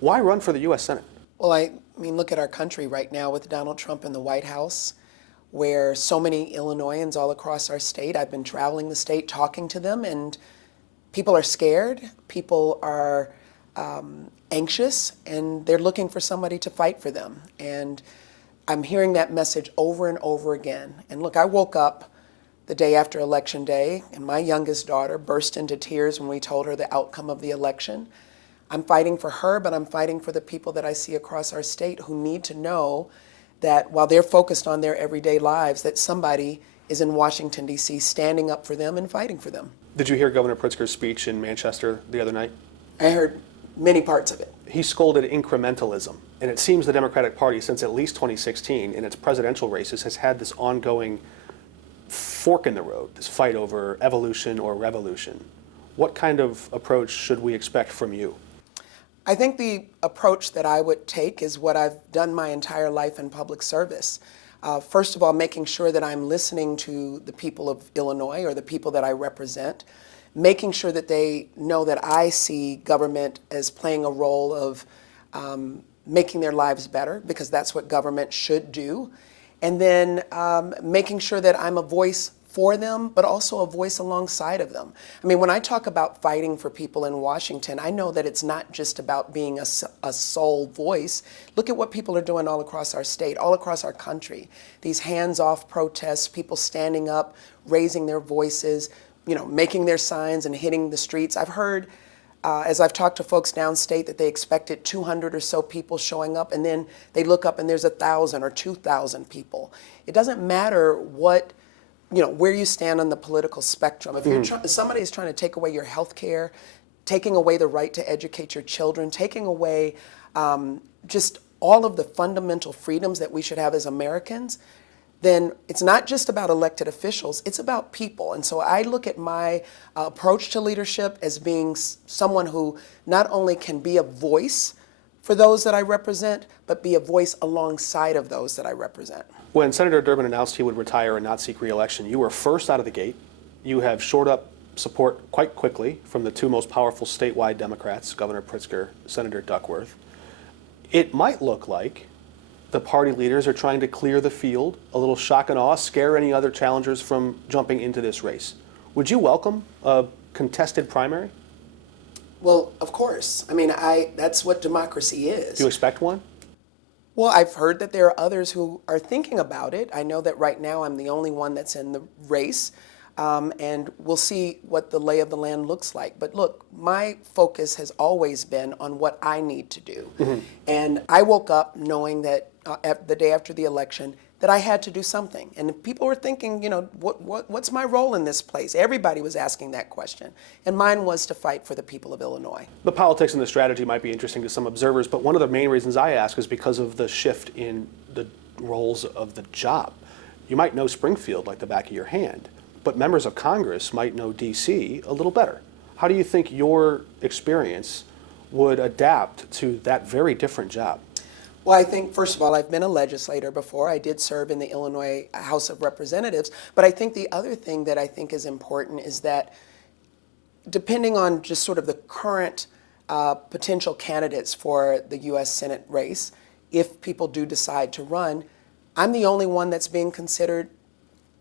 Why run for the U.S. Senate? Well, I mean, look at our country right now with Donald Trump in the White House, where so many Illinoisans all across our state, I've been traveling the state talking to them, and people are scared, people are anxious, and they're looking for somebody to fight for them. And I'm hearing that message over and over again. And look, I woke up the day after Election Day, and my youngest daughter burst into tears when we told her the outcome of the election. I'm fighting for her, but I'm fighting for the people that I see across our state who need to know that while they're focused on their everyday lives, that somebody is in Washington, D.C. standing up for them and fighting for them. Did you hear Governor Pritzker's speech in Manchester the other night? I heard many parts of it. He scolded incrementalism. And it seems the Democratic Party, since at least 2016, in its presidential races, has had this ongoing fork in the road, this fight over evolution or revolution. What kind of approach should we expect from you? I think the approach that I would take is what I've done my entire life in public service. First of all, making sure that I'm listening to the people of Illinois or the people that I represent, making sure that they know that I see government as playing a role of making their lives better, because that's what government should do, and then making sure that I'm a voice for them, but also a voice alongside of them. I mean, when I talk about fighting for people in Washington, I know that it's not just about being a sole voice. Look at what people are doing all across our state, all across our country. These hands-off protests, people standing up, raising their voices, you know, making their signs and hitting the streets. I've heard, as I've talked to folks downstate, that they expected 200 or so people showing up, and then they look up and there's 1,000 or 2,000 people. It doesn't matter what, you know, where you stand on the political spectrum. If you're somebody is trying to take away your health care, taking away the right to educate your children, taking away just all of the fundamental freedoms that we should have as Americans, then it's not just about elected officials, it's about people. And so I look at my approach to leadership as being someone who not only can be a voice for those that I represent, but be a voice alongside of those that I represent. When Senator Durbin announced he would retire and not seek re-election, you were first out of the gate. You have shored up support quite quickly from the two most powerful statewide Democrats, Governor Pritzker, Senator Duckworth. It might look like the party leaders are trying to clear the field, a little shock and awe, scare any other challengers from jumping into this race. Would you welcome a contested primary? Well, of course. I mean, that's what democracy is. Do you expect one? Well, I've heard that there are others who are thinking about it. I know that right now I'm the only one that's in the race, and we'll see what the lay of the land looks like. But look, my focus has always been on what I need to do. And I woke up knowing that the day after the election, that I had to do something. And people were thinking, you know, what's my role in this place? Everybody was asking that question. And mine was to fight for the people of Illinois. The politics and the strategy might be interesting to some observers, but one of the main reasons I ask is because of the shift in the roles of the job. You might know Springfield like the back of your hand, but members of Congress might know D.C. a little better. How do you think your experience would adapt to that very different job? Well, I think, first of all, I've been a legislator before. I did serve in the Illinois House of Representatives. But I think the other thing that I think is important is that depending on just sort of the current potential candidates for the U.S. Senate race, if people do decide to run, I'm the only one that's being considered,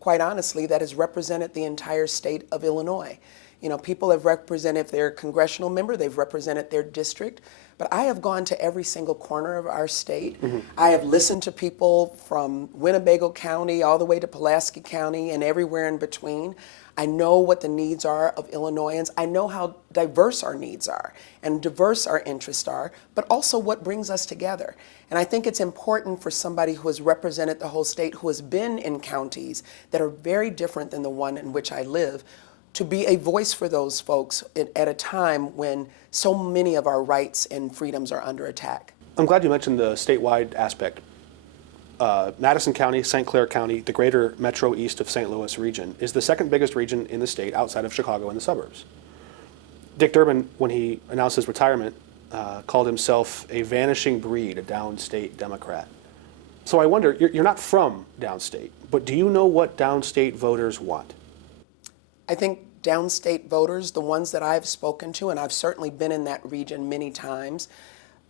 quite honestly, that has represented the entire state of Illinois. You know, people have represented their congressional member, they've represented their district, but I have gone to every single corner of our state. I have listened to people from Winnebago County all the way to Pulaski County and everywhere in between. I know what the needs are of Illinoisans. I know how diverse our needs are and diverse our interests are, but also what brings us together. And I think it's important for somebody who has represented the whole state, who has been in counties that are very different than the one in which I live, to be a voice for those folks at a time when so many of our rights and freedoms are under attack. I'm glad you mentioned the statewide aspect. Madison County, St. Clair County, the greater metro east of St. Louis region, is the second biggest region in the state outside of Chicago and the suburbs. Dick Durbin, when he announced his retirement, called himself a vanishing breed, a downstate Democrat. So I wonder, you're not from downstate, but do you know what downstate voters want? I think downstate voters, the ones that I've spoken to, and I've certainly been in that region many times,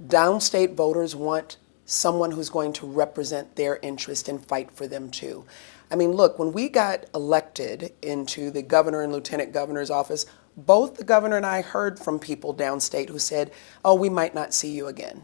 Downstate voters want someone who's going to represent their interest and fight for them too. I mean, look, when we got elected into the governor and lieutenant governor's office, both the governor and I heard from people downstate who said, oh, we might not see you again.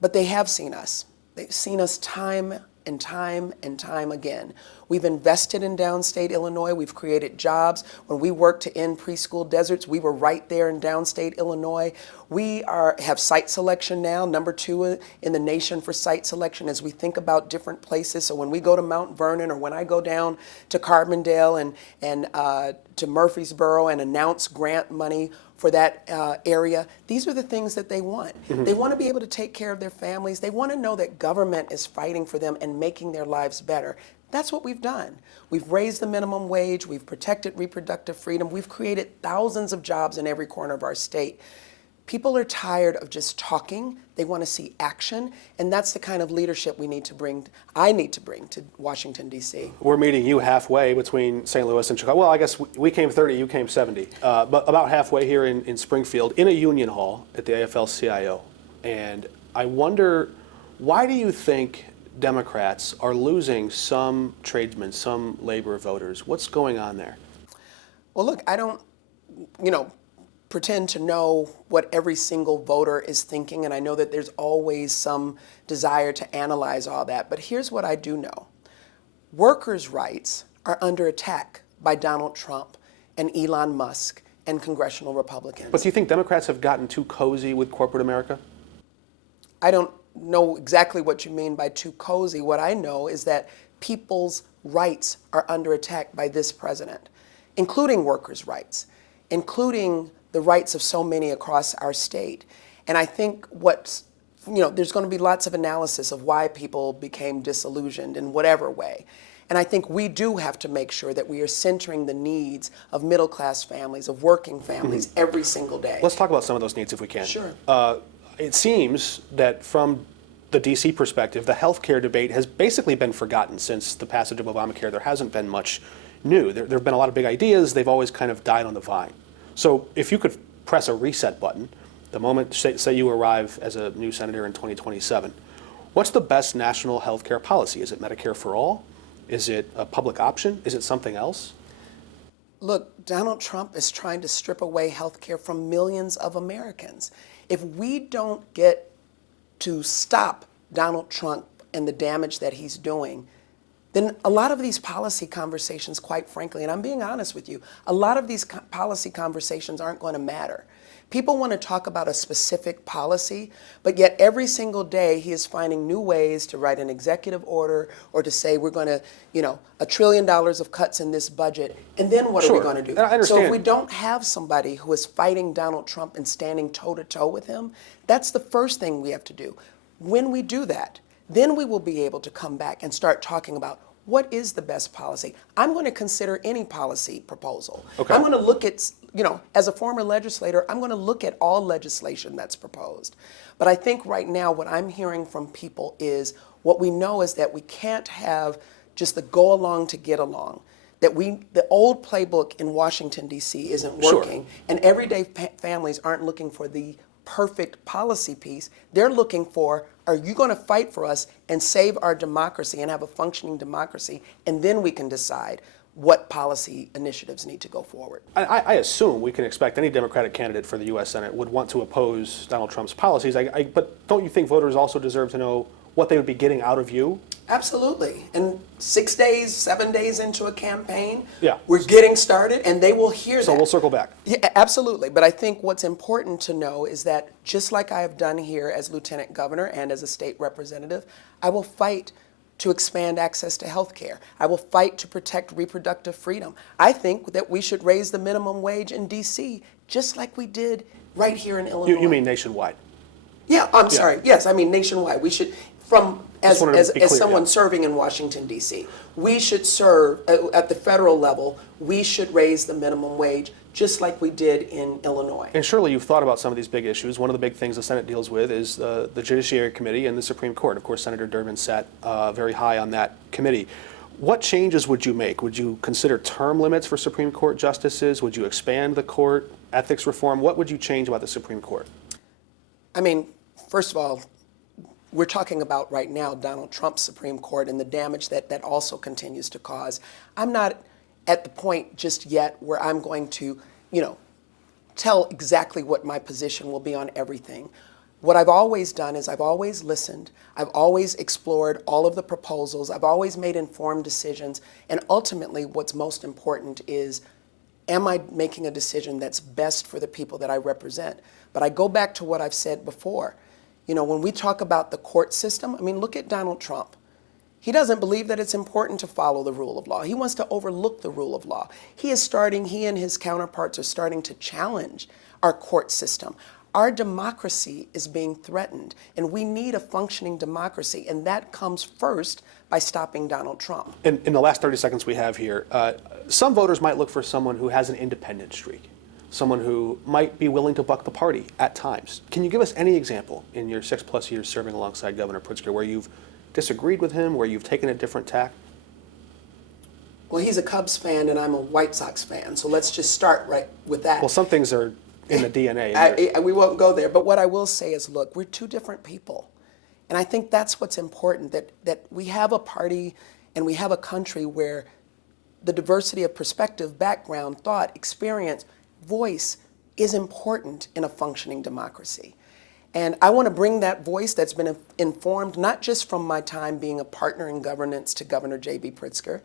But they have seen us. They've seen us time and time and time again. We've invested in downstate Illinois. We've created jobs. When we worked to end preschool deserts, we were right there in downstate Illinois. We have site selection now, #2 in the nation for site selection as we think about different places. So when we go to Mount Vernon or when I go down to Carbondale and to Murfreesboro and announce grant money for that area, these are the things that they want. Mm-hmm. They want to be able to take care of their families. They want to know that government is fighting for them and making their lives better. That's what we've done. We've raised the minimum wage. We've protected reproductive freedom. We've created thousands of jobs in every corner of our state. People are tired of just talking. They want to see action, and that's the kind of leadership we need to bring, I need to bring to Washington, D.C. We're meeting you halfway between St. Louis and Chicago. Well, I guess we came 30, you came 70, but about halfway here in Springfield in a union hall at the AFL-CIO. And I wonder, why do you think Democrats are losing some tradesmen, some labor voters? What's going on there? Well, look, I don't, pretend to know what every single voter is thinking, and I know that there's always some desire to analyze all that, but here's what I do know. Workers' rights are under attack by Donald Trump and Elon Musk and congressional Republicans. But do you think Democrats have gotten too cozy with corporate America? I don't know exactly what you mean by too cozy. What I know is that people's rights are under attack by this president, including workers' rights, including the rights of so many across our state. And I think there's going to be lots of analysis of why people became disillusioned in whatever way. And I think we do have to make sure that we are centering the needs of middle-class families, of working families, every single day. Let's talk about some of those needs if we can. Sure. It seems that from the D.C. perspective, the health care debate has basically been forgotten since the passage of Obamacare. There hasn't been much new. There have been a lot of big ideas. They've always kind of died on the vine. So if you could press a reset button, the moment, say you arrive as a new senator in 2027, what's the best national health care policy? Is it Medicare for all? Is it a public option? Is it something else? Look, Donald Trump is trying to strip away health care from millions of Americans. If we don't get to stop Donald Trump and the damage that he's doing, then a lot of these policy conversations, quite frankly, and I'm being honest with you, a lot of these policy conversations aren't going to matter. People want to talk about a specific policy, but yet every single day he is finding new ways to write an executive order or to say we're going to, $1 trillion of cuts in this budget, and then what are we going to do? I understand. So if we don't have somebody who is fighting Donald Trump and standing toe-to-toe with him, that's the first thing we have to do. When we do that, then we will be able to come back and start talking about what is the best policy. I'm going to consider any policy proposal. Okay. I'm going to look at, as a former legislator, I'm going to look at all legislation that's proposed. But I think right now what I'm hearing from people is what we know is that we can't have just the go along to get along. That the old playbook in Washington, D.C. isn't working, Sure. and everyday families aren't looking for the perfect policy piece. They're looking for, are you going to fight for us and save our democracy and have a functioning democracy, and then we can decide what policy initiatives need to go forward. I assume we can expect any Democratic candidate for the U.S. Senate would want to oppose Donald Trump's policies, but don't you think voters also deserve to know what they would be getting out of you? Absolutely. And 6 days, 7 days into a campaign, Yeah. we're getting started, and they will hear that. So we'll circle back. Yeah, absolutely. But I think what's important to know is that just like I have done here as lieutenant governor and as a state representative, I will fight to expand access to health care. I will fight to protect reproductive freedom. I think that we should raise the minimum wage in D.C. just like we did right here in Illinois. You mean nationwide? Yeah, I'm sorry. Yes, I mean nationwide. We should, as someone serving in Washington, D.C., we should serve at the federal level. We should raise the minimum wage just like we did in Illinois. And surely you've thought about some of these big issues. One of the big things the Senate deals with is the Judiciary Committee and the Supreme Court. Of course, Senator Durbin sat very high on that committee. What changes would you make? Would you consider term limits for Supreme Court justices? Would you expand the court? Ethics reform? What would you change about the Supreme Court? I mean, first of all, we're talking about right now Donald Trump's Supreme Court and the damage that that also continues to cause. I'm not at the point just yet where I'm going to, tell exactly what my position will be on everything. What I've always done is I've always listened, I've always explored all of the proposals, I've always made informed decisions, and ultimately what's most important is, am I making a decision that's best for the people that I represent? But I go back to what I've said before. When we talk about the court system, look at Donald Trump. He doesn't believe that it's important to follow the rule of law. He wants to overlook the rule of law. He and his counterparts are starting to challenge our court system. Our democracy is being threatened, and we need a functioning democracy, and that comes first by stopping Donald Trump. In the last 30 seconds we have here, some voters might look for someone who has an independent streak, someone who might be willing to buck the party at times. Can you give us any example in your 6+ years serving alongside Governor Pritzker where you've disagreed with him, where you've taken a different tack? Well, he's a Cubs fan and I'm a White Sox fan, so let's just start right with that. Well, some things are in the DNA. We won't go there, but what I will say is, look, we're two different people. And I think that's what's important, that we have a party and we have a country where the diversity of perspective, background, thought, experience, voice is important in a functioning democracy. And I want to bring that voice that's been informed not just from my time being a partner in governance to Governor J.B. Pritzker,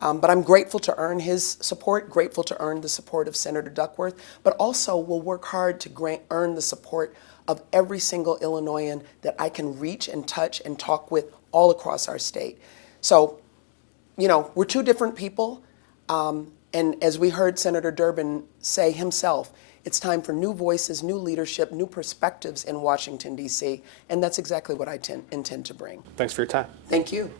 but I'm grateful to earn his support, grateful to earn the support of Senator Duckworth, but also will work hard to earn the support of every single Illinoisan that I can reach and touch and talk with all across our state. So, we're two different people, and as we heard Senator Durbin say himself, it's time for new voices, new leadership, new perspectives in Washington, D.C., and that's exactly what I intend to bring. Thanks for your time. Thank you.